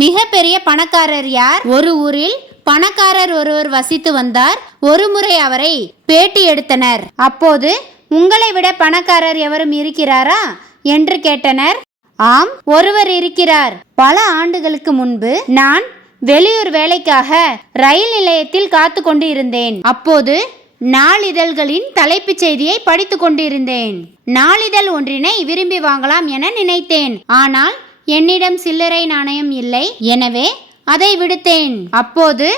மிக பெரிய பணக்காரர் யார்? ஒரு ஊரில் பணக்காரர் ஒருவர் வசித்து வந்தார். ஒரு முறை அவரை பேட்டி எடுத்தனர். அப்போது உங்களை விட பணக்காரர் எவரும் இருக்கிறாரா? என்று கேட்டனர். ஆம் ஒருவர் இருக்கிறார். பல ஆண்டுகளுக்கு முன்பு நான் வெளியூர் வேலைக்காக ரயில் நிலையத்தில் காத்து கொண்டு இருந்தேன் அப்போது நாளிதழ்களின் தலைப்புச் செய்தியை படித்து கொண்டிருந்தேன். நாளிதழ் ஒன்றினை விரும்பி வாங்கலாம் என நினைத்தேன். ஆனால் என்னிடம் சில்லறை நாணயம் இல்லை. எனவே அதை விடுத்தேன். அப்போது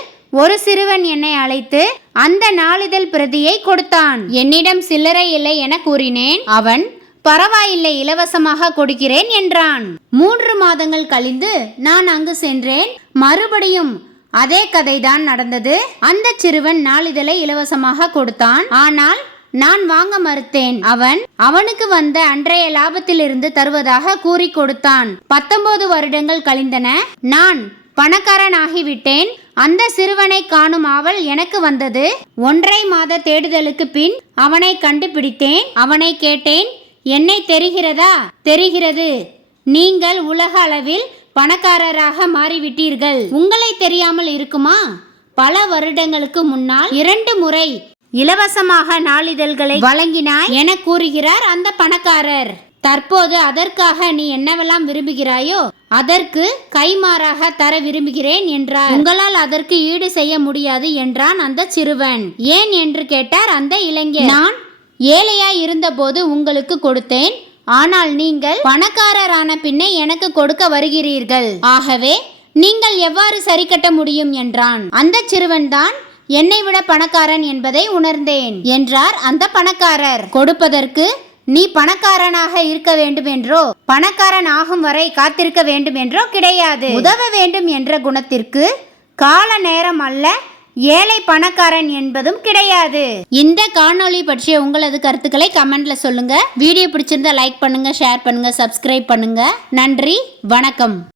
ஒரு சிறுவன் என்னை அழைத்து அந்த நாளிதழ் பிரதியை கொடுத்தான். என்னிடம் சில்லறை இல்லை என கூறினேன். அவன் பரவாயில்லை இலவசமாக கொடுக்கிறேன் என்றான். மூன்று மாதங்கள் கழிந்து நான் அங்கு சென்றேன். மறுபடியும் அதே கதைதான் நடந்தது. அந்த சிறுவன் நாளிதழை இலவசமாக கொடுத்தான். ஆனால் நான் வாங்க மறுத்தேன். அவன் அவனுக்கு வந்த அன்றைய லாபத்திலிருந்து தருவதாக கூறி கொடுத்தான். பத்தொன்பது வருடங்கள் கழிந்தன. நான் பணக்காரனாகிவிட்டேன். அந்த சிறுவனை காணும் ஆவல் எனக்கு வந்தது. ஒன்றை மாத தேடுதலுக்கு பின் அவனை கண்டுபிடித்தேன். அவனை கேட்டேன் என்னை தெரிகிறதா? தெரிகிறது. நீங்கள் உலக அளவில் பணக்காரராக மாறிவிட்டீர்கள். உங்களை தெரியாமல் இருக்குமா? பல வருடங்களுக்கு முன்னால் இரண்டு முறை இலவசமாக நாளிதழ்களை வழங்கினாய்? என கூறுகிறார் அந்த பணக்காரர். தற்போது அதற்காக நீ என்னவெல்லாம் விரும்புகிறாயோ அதற்கு கைமாறாக தர விரும்புகிறேன் என்றார். உங்களால் அதற்கு ஈடு செய்ய முடியாது என்றான் அந்த சிறுவன். ஏன் என்று கேட்டார் அந்த இளைஞர். நான் ஏழையாய் இருந்தபோது உங்களுக்கு கொடுத்தேன் ஆனால் நீங்கள் பணக்காரரான பின்னே எனக்கு கொடுக்க வருகிறீர்கள். ஆகவே நீங்கள் எவ்வாறு சரி கட்ட முடியும் என்றான். அந்த சிறுவன்தான் என்னை விட பணக்காரன் என்பதை உணர்ந்தேன் என்றார் அந்த பணக்காரர். கொடுப்பதற்கு நீ பணக்காரனாக இருக்க வேண்டும் என்றோ பணக்காரன் ஆகும் வரை காத்திருக்க வேண்டும் என்றோ கிடையாது. உதவ வேண்டும் என்ற குணத்திற்கு கால நேரம் அல்ல ஏழை பணக்காரன் என்பதும் கிடையாது. இந்த காணொளி பற்றிய உங்களது கருத்துக்களை கமெண்ட்ல சொல்லுங்க. வீடியோ பிடிச்சிருந்தா லைக் பண்ணுங்க ஷேர் பண்ணுங்க சப்ஸ்கிரைப் பண்ணுங்க. நன்றி வணக்கம்.